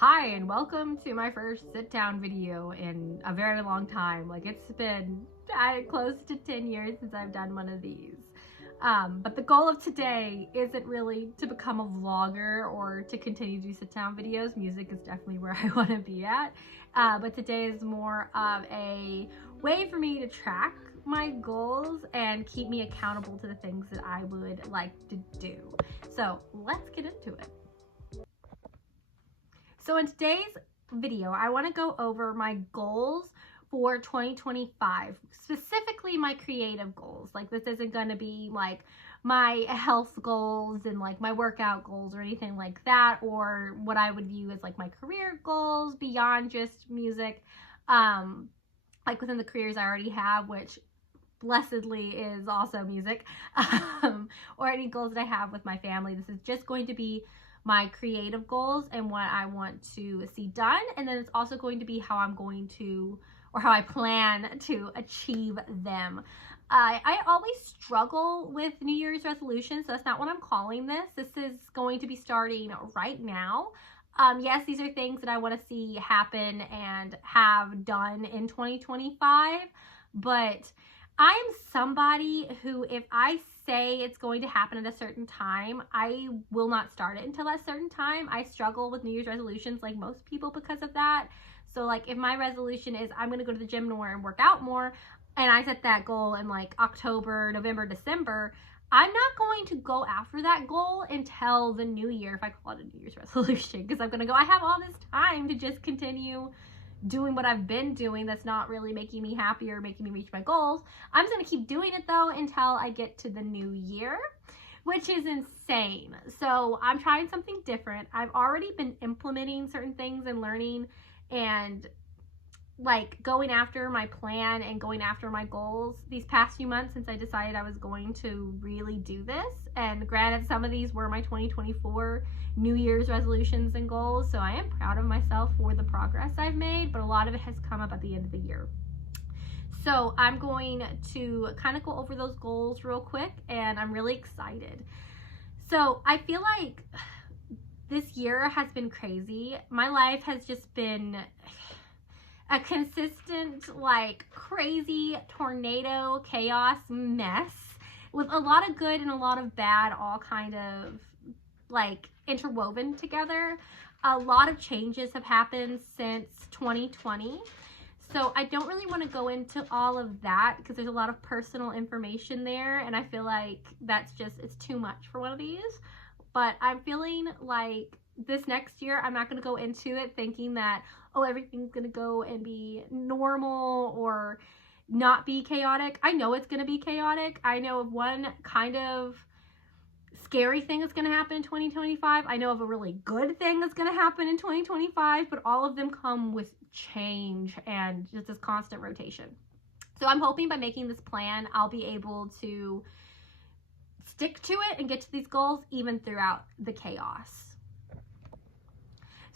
Hi and welcome to my first sit down video in a very long time. Like it's been close to 10 years since I've done one of these. But the goal of today isn't really to become a vlogger or to continue to do sit down videos. Music is definitely where I want to be at. But today is more of a way for me to track my goals and keep me accountable to the things that I would like to do. So let's get into it. So in today's video, I want to go over my goals for 2025, specifically my creative goals. Like this isn't going to be like my health goals and like my workout goals or anything like that, or what I would view as like my career goals beyond just music, like within the careers I already have, which blessedly is also music, or any goals that I have with my family. This is just going to be my creative goals and what I want to see done, and then it's also going to be how I'm going to, or how I plan to achieve them. I always struggle with New Year's resolutions, so that's not what I'm calling this. This is going to be starting right now. Yes, these are things that I want to see happen and have done in 2025, but I'm somebody who, if I say it's going to happen at a certain time, I will not start it until that certain time. I struggle with New Year's resolutions like most people because of that. So like if my resolution is I'm going to go to the gym more and work out more, and I set that goal in like October, November, December, I'm not going to go after that goal until the new year, if I call it a New Year's resolution, because I'm going to go, I have all this time to just continue doing what I've been doing that's not really making me happy or making me reach my goals. I'm just going to keep doing it though until I get to the new year, which is insane. So I'm trying something different. I've already been implementing certain things and learning and like going after my plan and going after my goals these past few months since I decided I was going to really do this. And granted, some of these were my 2024 New Year's resolutions and goals, so I am proud of myself for the progress I've made, but a lot of it has come up at the end of the year. So I'm going to kind of go over those goals real quick, and I'm really excited. So I feel like this year has been crazy. My life has just been a consistent, like, crazy tornado chaos mess with a lot of good and a lot of bad all kind of like interwoven together. A lot of changes have happened since 2020. So I don't really want to go into all of that because there's a lot of personal information there, and I feel like that's just, it's too much for one of these. But I'm feeling like this next year, I'm not going to go into it thinking that, oh, everything's going to go and be normal or not be chaotic. I know it's going to be chaotic. I know of one kind of scary thing that's going to happen in 2025. I know of a really good thing that's going to happen in 2025, but all of them come with change and just this constant rotation. So I'm hoping by making this plan, I'll be able to stick to it and get to these goals even throughout the chaos.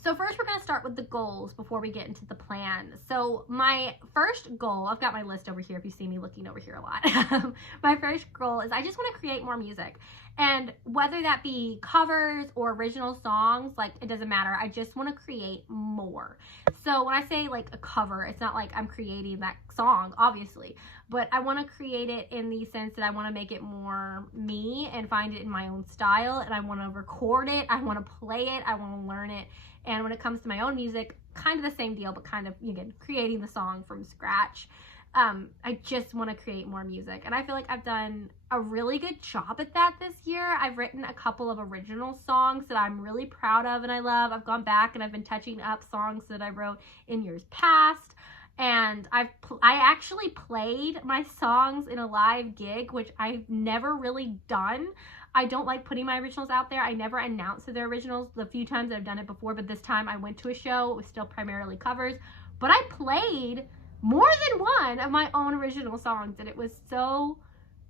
So first we're going to start with the goals before we get into the plan. So my first goal, I've got my list over here if you see me looking over here a lot. My first goal is I just want to create more music. And whether that be covers or original songs, like it doesn't matter. I just want to create more. So when I say like a cover, it's not like I'm creating that song, obviously. But I want to create it in the sense that I want to make it more me and find it in my own style. And I want to record it. I want to play it. I want to learn it. And when it comes to my own music, kind of the same deal, but kind of, again, creating the song from scratch. I just want to create more music. And I feel like I've done a really good job at that this year. I've written a couple of original songs that I'm really proud of and I love. I've gone back and I've been touching up songs that I wrote in years past. And I actually played my songs in a live gig, which I've never really done. I don't like putting my originals out there. I never announced that they're originals the few times I've done it before, but this time I went to a show. It was still primarily covers, but I played more than one of my own original songs, and it was so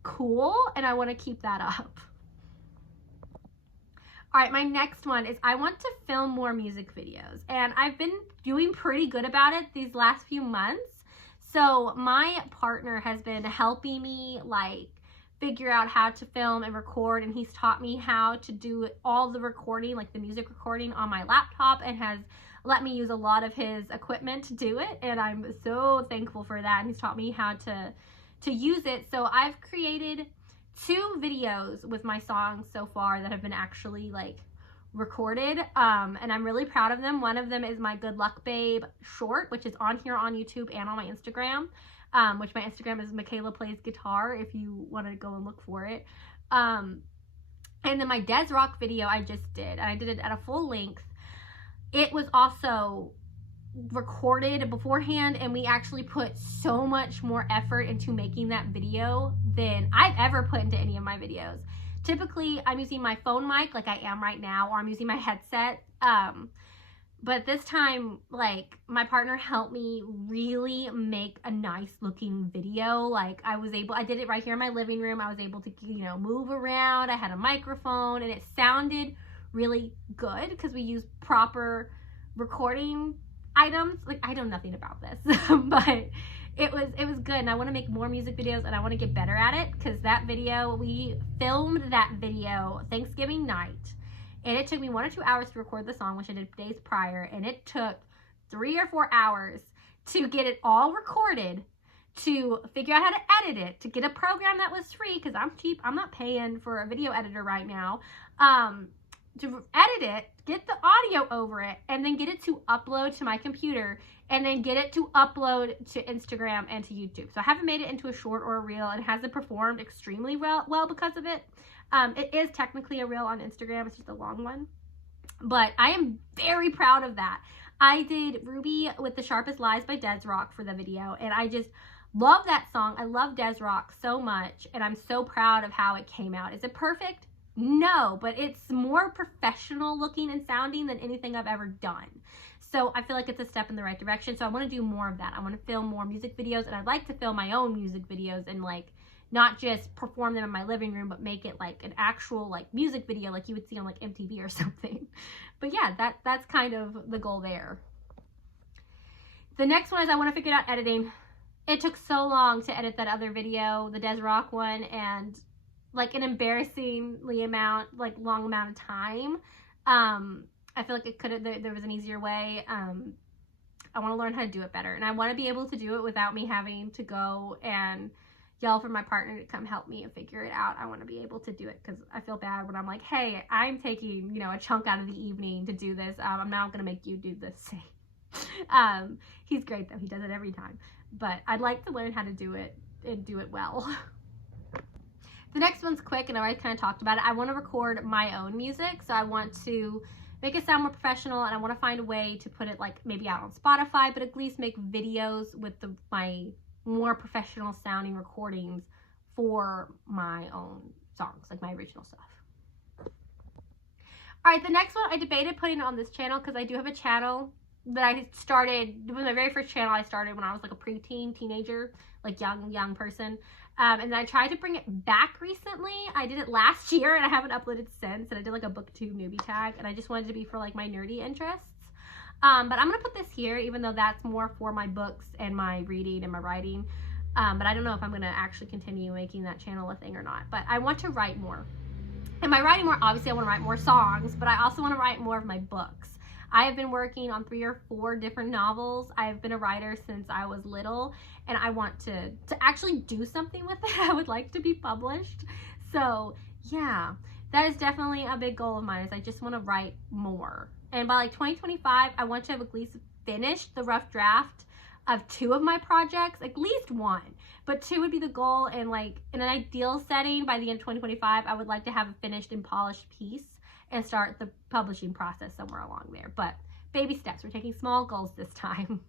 cool, and I want to keep that up. All right, my next one is I want to film more music videos, and I've been doing pretty good about it these last few months. So my partner has been helping me like figure out how to film and record, and he's taught me how to do all the recording, like the music recording, on my laptop, and has let me use a lot of his equipment to do it, and I'm so thankful for that. And he's taught me how to use it. So I've created 2 videos with my songs so far that have been actually like recorded, and I'm really proud of them. One of them is my Good Luck Babe short, which is on here on YouTube and on my Instagram, which my Instagram is Michaela Plays Guitar if you want to go and look for it. And then my Des Rock video I just did, and I did it at a full length. It was also recorded beforehand, and we actually put so much more effort into making that video than I've ever put into any of my videos. Typically, I'm using my phone mic like I am right now, or I'm using my headset. But this time, like, my partner helped me really make a nice looking video. Like, I did it right here in my living room. I was able to, you know, move around. I had a microphone, and it sounded really good because we use proper recording items. Like, I know nothing about this, but it was good, and I want to make more music videos, and I want to get better at it, because that video, we filmed that video Thanksgiving night, and it took me 1 or 2 hours to record the song, which I did days prior, and it took 3 or 4 hours to get it all recorded, to figure out how to edit it, to get a program that was free, because I'm cheap, I'm not paying for a video editor right now, to edit it, get the audio over it, and then get it to upload to my computer, and then get it to upload to Instagram and to YouTube. So I haven't made it into a short or a reel, and it hasn't performed extremely well because of it. It is technically a reel on Instagram, it's just a long one. But I am very proud of that. I did Ruby with the Sharpest Lies by Des Rock for the video, and I just love that song. I love Des Rock so much, and I'm so proud of how it came out. Is it perfect? No, but it's more professional looking and sounding than anything I've ever done. So I feel like it's a step in the right direction. So I want to do more of that. I want to film more music videos, and I'd like to film my own music videos and like not just perform them in my living room, but make it like an actual like music video like you would see on like MTV or something. But yeah, that's kind of the goal there. The next one is I want to figure out editing. It took so long to edit that other video, the Des Rock one, and like an embarrassingly long amount of time. I feel like it could have, there was an easier way. I want to learn how to do it better, and I want to be able to do it without me having to go and yell for my partner to come help me and figure it out. I want to be able to do it, because I feel bad when I'm like, hey, I'm taking, you know, a chunk out of the evening to do this. I'm not going to make you do this. He's great though. He does it every time, but I'd like to learn how to do it and do it well. The next one's quick, and I already kind of talked about it. I want to record my own music, so I want to make it sound more professional, and I want to find a way to put it like maybe out on Spotify, but at least make videos with my more professional sounding recordings for my own songs, like my original stuff. All right, the next one, I debated putting it on this channel, because I do have a channel that I started. It was my very first channel I started when I was like a preteen, teenager, like young person. And then I tried to bring it back recently. I did it last year, and I haven't uploaded since. And I did like a booktube newbie tag, and I just wanted it to be for like my nerdy interests. But I'm gonna put this here, even though that's more for my books and my reading and my writing. But I don't know if I'm gonna actually continue making that channel a thing or not. But I want to write more. And by writing more, obviously I want to write more songs, but I also want to write more of my books. I have been working on 3 or 4 different novels. I've been a writer since I was little, and I want to actually do something with it. I would like to be published. So yeah, that is definitely a big goal of mine, is I just want to write more. And by like 2025, I want to have at least finished the rough draft of 2 of my projects, at least 1, but 2 would be the goal. And like in an ideal setting, by the end of 2025, I would like to have a finished and polished piece and start the publishing process somewhere along there. But baby steps, we're taking small goals this time.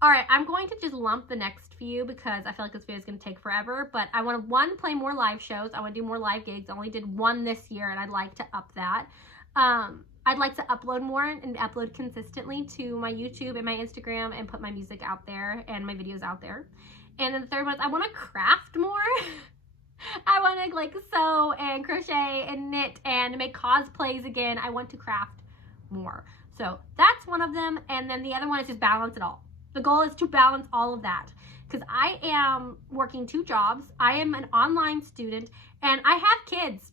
All right, I'm going to just lump the next few, because I feel like this video is going to take forever. But I want to, 1, play more live shows. I want to do more live gigs. I only did 1 this year, and I'd like to up that. I'd like to upload more and upload consistently to my YouTube and my Instagram, and put my music out there and my videos out there. And then the third one is I want to craft more. I want to like sew and crochet and knit and make cosplays again. I want to craft more. So that's one of them. And then the other one is just balance it all. The goal is to balance all of that because I am working 2 jobs. I am an online student and I have kids.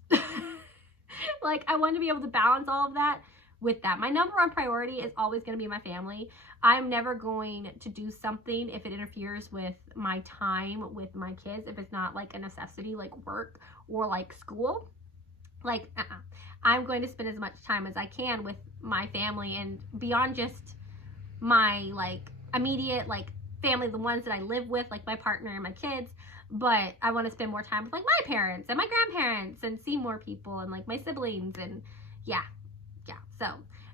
Like, I want to be able to balance all of that with that. My number one priority is always going to be my family. I'm never going to do something if it interferes with my time with my kids, if it's not like a necessity like work or like school. Like, I'm going to spend as much time as I can with my family and beyond just my like immediate like family, the ones that I live with, like my partner and my kids. But I want to spend more time with like my parents and my grandparents and see more people and like my siblings and yeah. So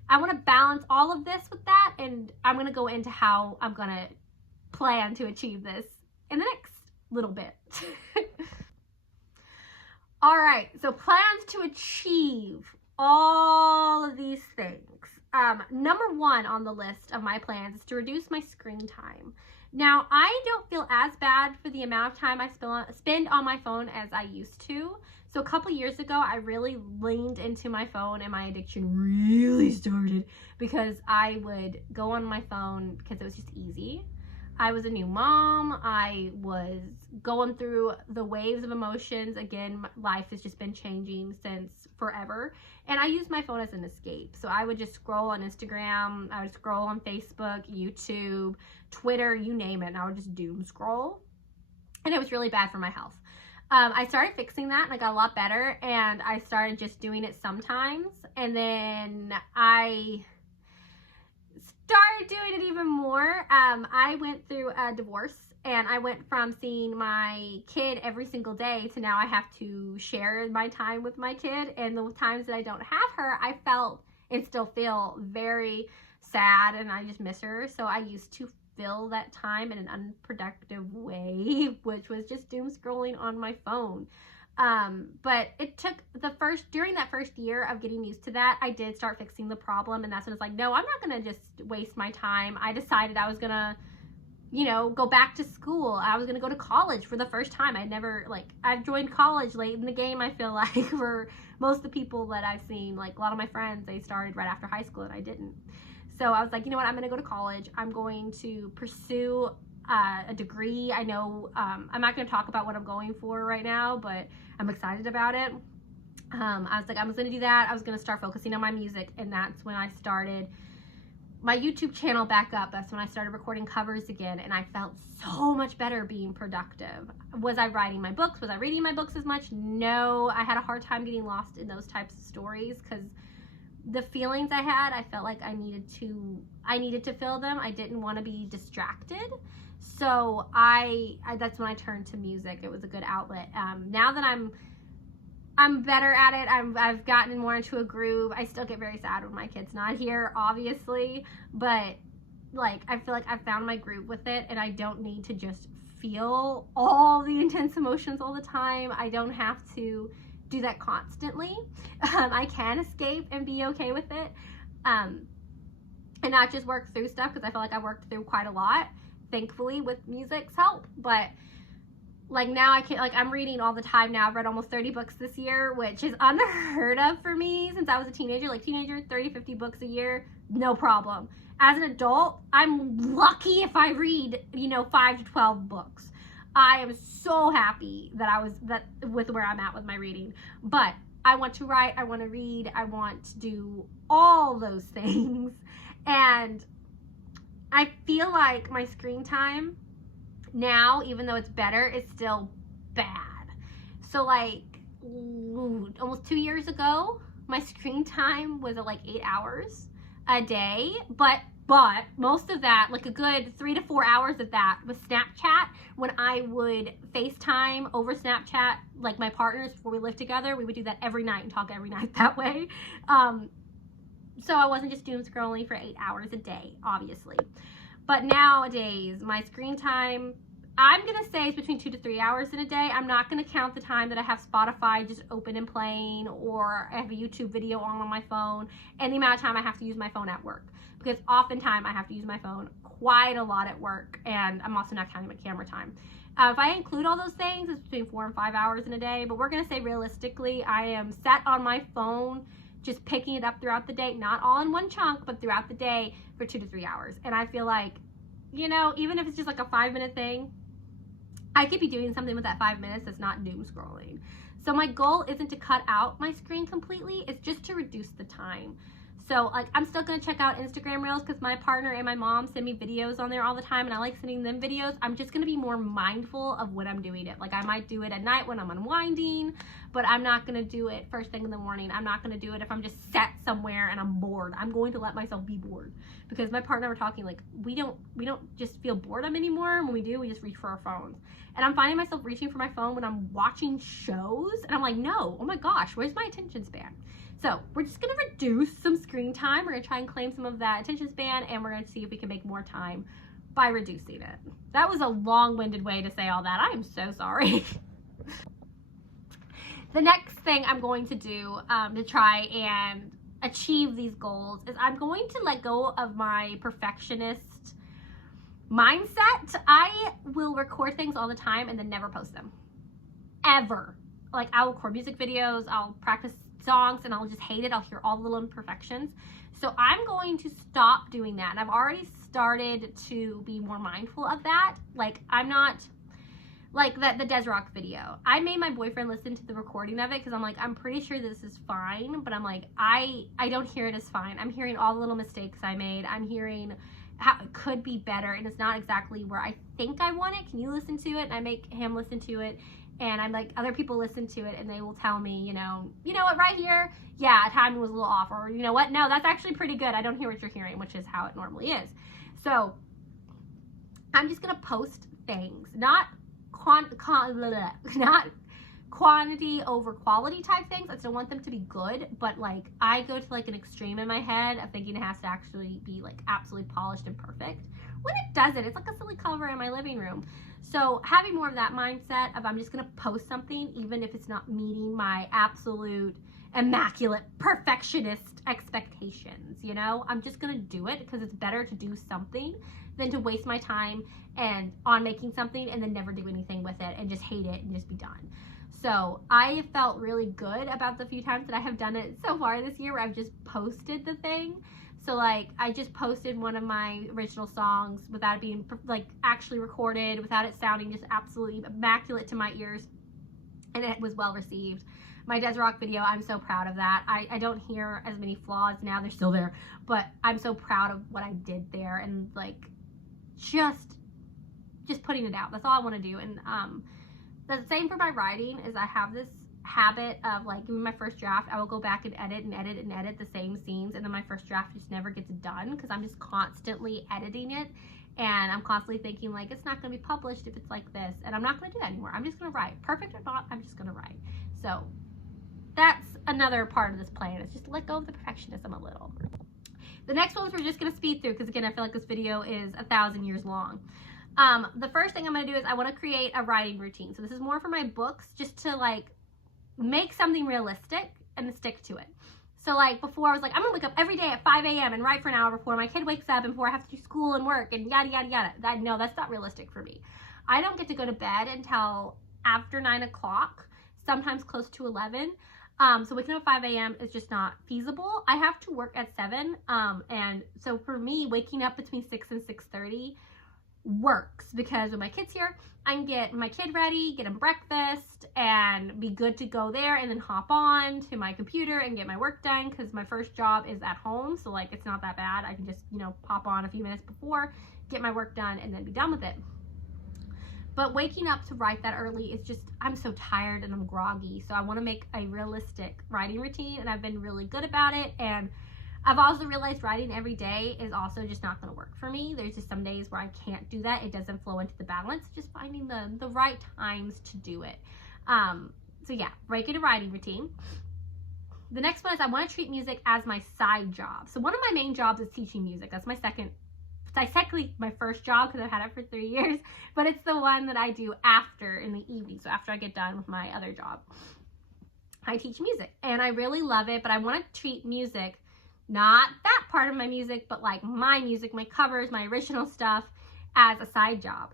I want to balance all of this with that, and I'm going to go into how I'm going to plan to achieve this in the next little bit. All right, so plans to achieve all of these things. Number 1 on the list of my plans is to reduce my screen time. Now, I don't feel as bad for the amount of time I spend on my phone as I used to. So a couple years ago, I really leaned into my phone and my addiction really started because I would go on my phone because it was just easy. I was a new mom. I was going through the waves of emotions. Again, life has just been changing since forever. And I used my phone as an escape. So I would just scroll on Instagram. I would scroll on Facebook, YouTube, Twitter, you name it. And I would just doom scroll. And it was really bad for my health. I started fixing that and I got a lot better. And I started just doing it sometimes. And then I started doing it even more. I went through a divorce and I went from seeing my kid every single day to now I have to share my time with my kid. And the times that I don't have her, I felt and still feel very sad and I just miss her. So I used to fill that time in an unproductive way, which was just doom scrolling on my phone. But it took during that first year of getting used to that, I did start fixing the problem. And that's when it's like, no, I'm not going to just waste my time. I decided I was going to, go back to school. I was going to go to college for the first time. I've joined college late in the game. I feel like for most of the people that I've seen, like a lot of my friends, they started right after high school and I didn't. So I was like, you know what? I'm going to go to college. I'm going to pursue a degree. I know I'm not going to talk about what I'm going for right now, but I'm excited about it. I was like, I was going to do that. I was going to start focusing on my music. And that's when I started my YouTube channel back up. That's when I started recording covers again. And I felt so much better being productive. Was I writing my books? Was I reading my books as much? No, I had a hard time getting lost in those types of stories because the feelings I had, I felt like I needed to feel them. I didn't want to be distracted. So that's when I turned to music. It was a good outlet. Now that I'm better at it, I've gotten more into a groove. I still get very sad when my kid's not here, obviously, but like I feel like I've found my groove with it and I don't need to just feel all the intense emotions all the time. I don't have to do that constantly. I can escape and be okay with it, and not just work through stuff, because I feel like I worked through quite a lot, thankfully, with music's help. But like now I can't, like I'm reading all the time now. I've read almost 30 books this year, which is unheard of for me since I was a teenager. Like 30, 50 books a year, no problem. As an adult, I'm lucky if I read, 5 to 12 books. I am so happy with where I'm at with my reading. But I want to write, I want to read, I want to do all those things. And I feel like my screen time now, even though it's better, is still bad. So like almost 2 years ago, my screen time was at like 8 hours a day, but most of that, like a good 3 to 4 hours of that was Snapchat. When I would FaceTime over Snapchat, like my partners before we lived together, we would do that every night and talk every night that way. So I wasn't just doom scrolling for 8 hours a day, obviously. But nowadays, my screen time, I'm going to say it's between 2 to 3 hours in a day. I'm not going to count the time that I have Spotify just open and playing, or I have a YouTube video on my phone, and the amount of time I have to use my phone at work. Because oftentimes I have to use my phone quite a lot at work, and I'm also not counting my camera time. If I include all those things, it's between 4 and 5 hours in a day, but we're going to say realistically, I am set on my phone, just picking it up throughout the day, not all in one chunk, but throughout the day for 2 to 3 hours. And I feel like you know, even if it's just like a 5-minute thing, I could be doing something with that 5 minutes that's not doom scrolling. So my goal isn't to cut out my screen completely, it's just to reduce the time. So like I'm still gonna check out Instagram Reels because my partner and my mom send me videos on there all the time and I like sending them videos. I'm just gonna be more mindful of when I'm doing it. Like I might do it at night when I'm unwinding, but I'm not gonna do it first thing in the morning. I'm not gonna do it if I'm just sat somewhere and I'm bored. I'm going to let myself be bored because my partner and I were talking like we don't just feel boredom anymore. When we do, we just reach for our phones. And I'm finding myself reaching for my phone when I'm watching shows and I'm like, no, oh my gosh, where's my attention span? So we're just gonna reduce some screen time. We're gonna try and claim some of that attention span and we're gonna see if we can make more time by reducing it. That was a long-winded way to say all that. I am so sorry. The next thing I'm going to do to try and achieve these goals is I'm going to let go of my perfectionist mindset. I will record things all the time and then never post them. Ever. Like I'll record music videos, I'll practice songs and I'll just hate it. I'll hear all the little imperfections. So I'm going to stop doing that. And I've already started to be more mindful of that. Like I'm not like the Des Rock video. I made my boyfriend listen to the recording of it because I'm like, I'm pretty sure this is fine, but I'm like, I don't hear it as fine. I'm hearing all the little mistakes I made. I'm hearing how it could be better and it's not exactly where I think I want it. Can you listen to it? And I make him listen to it. And I'm like, other people listen to it and they will tell me, you know what, right here, yeah, timing was a little off. Or you know what, no, that's actually pretty good. I don't hear what you're hearing, which is how it normally is. So I'm just gonna post things, not quantity over quality type things. I still want them to be good, but like I go to like an extreme in my head of thinking it has to actually be like absolutely polished and perfect when it doesn't. It's like a silly cover in my living room. So having more of that mindset of I'm just gonna post something even if it's not meeting my absolute immaculate perfectionist expectations, you know, I'm just gonna do it because it's better to do something than to waste my time and on making something and then never do anything with it and just hate it and just be done. So I felt really good about the few times that I have done it so far this year where I've just posted the thing. So like I just posted one of my original songs without it being like actually recorded, without it sounding just absolutely immaculate to my ears, and it was well received. My Des Rock video, I'm so proud of that. I don't hear as many flaws now, they're still there, but I'm so proud of what I did there and like just putting it out. That's all I want to do. And the same for my writing is I have this habit of like giving my first draft, I will go back and edit the same scenes, and then my first draft just never gets done because I'm just constantly editing it and I'm constantly thinking like it's not going to be published if it's like this, and I'm not going to do that anymore. I'm just going to write. Perfect or not, I'm just going to write. So that's another part of this plan, is just let go of the perfectionism a little. The next ones we're just going to speed through because again I feel like this video is 1,000 years long. The first thing I'm going to do is I want to create a writing routine. So this is more for my books, just to like make something realistic and stick to it. So like before I was like, I'm gonna wake up every day at 5 a.m. and write for an hour before my kid wakes up and before I have to do school and work and yada yada yada. No, that's not realistic for me. I don't get to go to bed until after 9 o'clock, sometimes close to 11. So waking up at 5 a.m. is just not feasible. I have to work at 7. And so for me, waking up between 6 and 6:30 works because when my kid's here, I can get my kid ready, get him breakfast, and be good to go there, and then hop on to my computer and get my work done because my first job is at home, so like it's not that bad. I can just, you know, pop on a few minutes before, get my work done, and then be done with it. But waking up to write that early is just, I'm so tired and I'm groggy, so I want to make a realistic writing routine, and I've been really good about it. And I've also realized writing every day is also just not going to work for me. There's just some days where I can't do that. It doesn't flow into the balance. Just finding the right times to do it. So yeah, regular writing routine. The next one is I want to treat music as my side job. So one of my main jobs is teaching music. That's my second, it's technically my first job because I've had it for 3 years, but it's the one that I do after in the evening. So after I get done with my other job, I teach music and I really love it, but I want to treat music, not that part of my music, but like my music, my covers, my original stuff, as a side job.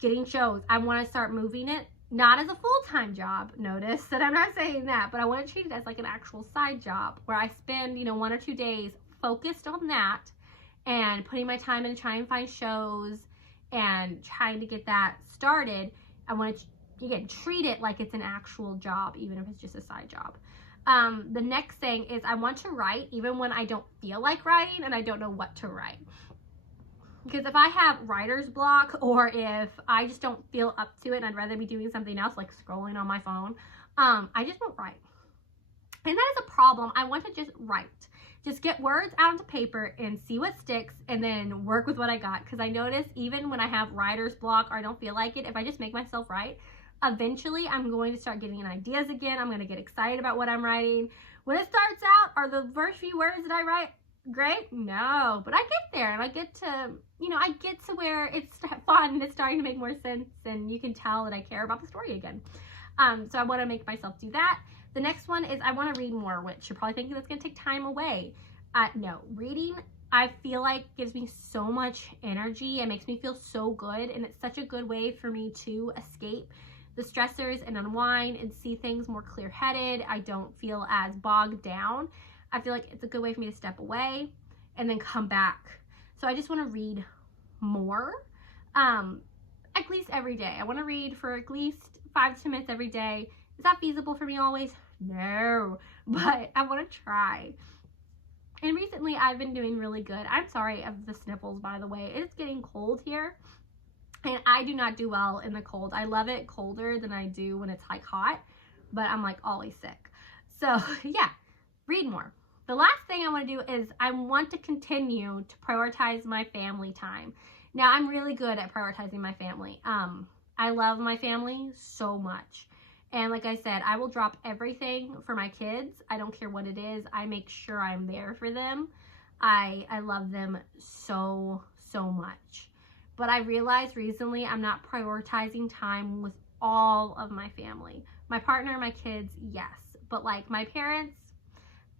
Getting shows, I want to start moving it, not as a full-time job. Notice that I'm not saying that, but I want to treat it as like an actual side job where I spend, 1 or 2 days focused on that, and putting my time in to try and find shows and trying to get that started, I want to, again, treat it like it's an actual job, even if it's just a side job. The next thing is I want to write even when I don't feel like writing and I don't know what to write. Because if I have writer's block, or if I just don't feel up to it and I'd rather be doing something else like scrolling on my phone, I just won't write. And that is a problem. I want to just write. Just get words out onto paper and see what sticks, and then work with what I got. Because I notice even when I have writer's block or I don't feel like it, if I just make myself write, eventually I'm going to start getting ideas again. I'm going to get excited about what I'm writing. When it starts out, are the first few words that I write great? No, but I get there, and I get to, you know, I get to where it's fun and it's starting to make more sense, and you can tell that I care about the story again. So I want to make myself do that. The next one is I want to read more, which you're probably thinking that's going to take time away. No, reading, I feel like gives me so much energy. It makes me feel so good, and it's such a good way for me to escape the stressors and unwind and see things more clear-headed. I don't feel as bogged down. I feel like it's a good way for me to step away and then come back. So I just want to read more, at least every day. I want to read for at least 5 to 10 minutes every day. Is that feasible for me always? No, but I want to try. And recently I've been doing really good. I'm sorry of the sniffles, by the way. It's getting cold here, and I do not do well in the cold. I love it colder than I do when it's like hot, but I'm like always sick. So yeah, read more. The last thing I want to do is I want to continue to prioritize my family time. Now, I'm really good at prioritizing my family. I love my family so much. And like I said, I will drop everything for my kids. I don't care what it is. I make sure I'm there for them. I love them so, so much. But I realized recently I'm not prioritizing time with all of my family. My partner, my kids, yes. But like my parents,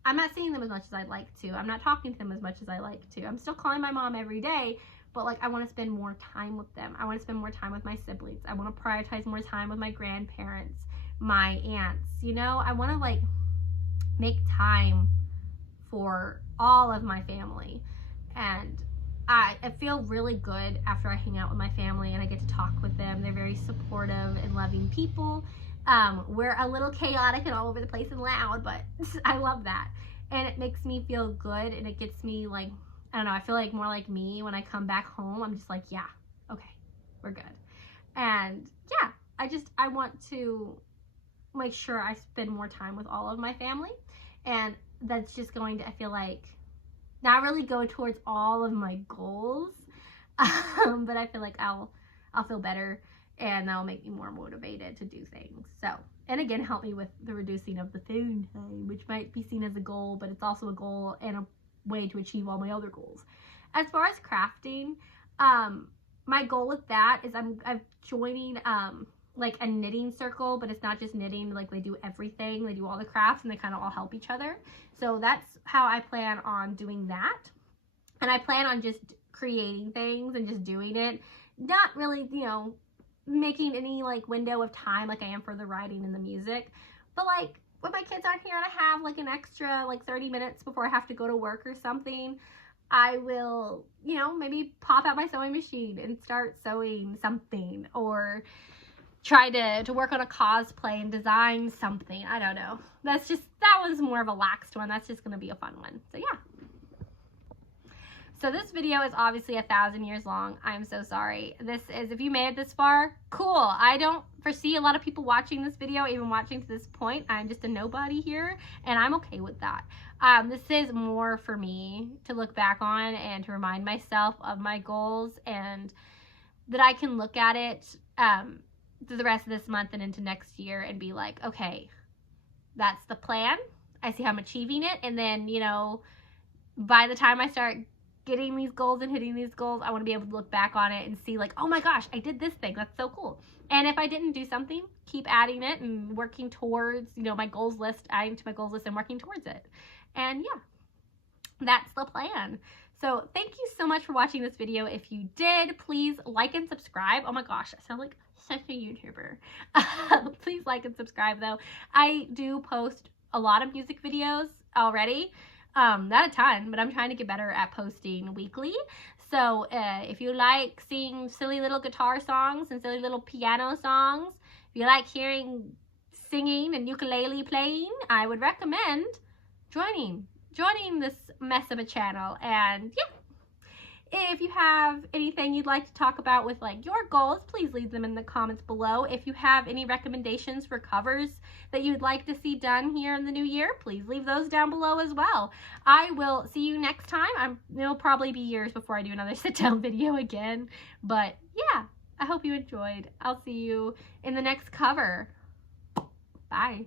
I'm not seeing them as much as I'd like to. I'm not talking to them as much as I like to. I'm still calling my mom every day, but like I want to spend more time with them. I want to spend more time with my siblings. I want to prioritize more time with my grandparents, my aunts. You know, I want to like make time for all of my family. And I feel really good after I hang out with my family and I get to talk with them. They're very supportive and loving people. We're a little chaotic and all over the place and loud, but I love that. And it makes me feel good, and it gets me like, I don't know, I feel like more like me when I come back home. I'm just like, yeah, okay, we're good. And yeah, I want to make sure I spend more time with all of my family. And that's just going to, I feel like, not really go towards all of my goals, but I feel like I'll feel better, and that'll make me more motivated to do things. So, and again, help me with the reducing of the phone time, which might be seen as a goal, but it's also a goal and a way to achieve all my other goals. As far as crafting, my goal with that is I'm joining like a knitting circle, but it's not just knitting, like they do everything. They do all the crafts and they kind of all help each other. So that's how I plan on doing that. And I plan on just creating things and just doing it. Not really, you know, making any like window of time like I am for the writing and the music. But like when my kids aren't here and I have like an extra like 30 minutes before I have to go to work or something, I will, you know, maybe pop out my sewing machine and start sewing something, or try to work on a cosplay and design something. I don't know. That was more of a laxed one. That's just going to be a fun one. So yeah. So this video is obviously 1,000 years long. I'm so sorry. This is, if you made it this far, cool. I don't foresee a lot of people watching this video, even watching to this point. I'm just a nobody here, and I'm okay with that. This is more for me to look back on and to remind myself of my goals, and that I can look at it through the rest of this month and into next year and be like, okay, that's the plan. I see how I'm achieving it. And then, you know, by the time I start getting these goals and hitting these goals, I want to be able to look back on it and see like, oh my gosh, I did this thing. That's so cool. And if I didn't do something, keep adding it and working towards, you know, my goals list, adding to my goals list and working towards it. And yeah, that's the plan. So thank you so much for watching this video. If you did, please like and subscribe. Oh my gosh, I sound like such a YouTuber. Please like and subscribe though. I do post a lot of music videos already. Not a ton, but I'm trying to get better at posting weekly. So if you like seeing silly little guitar songs and silly little piano songs, if you like hearing singing and ukulele playing, I would recommend joining this mess of a channel. And yeah, if you have anything you'd like to talk about with like your goals, please leave them in the comments below. If you have any recommendations for covers that you'd like to see done here in the new year, please leave those down below as well. I will see you next time. It'll probably be years before I do another sit down video again, but yeah, I hope you enjoyed. I'll see you in the next cover. Bye.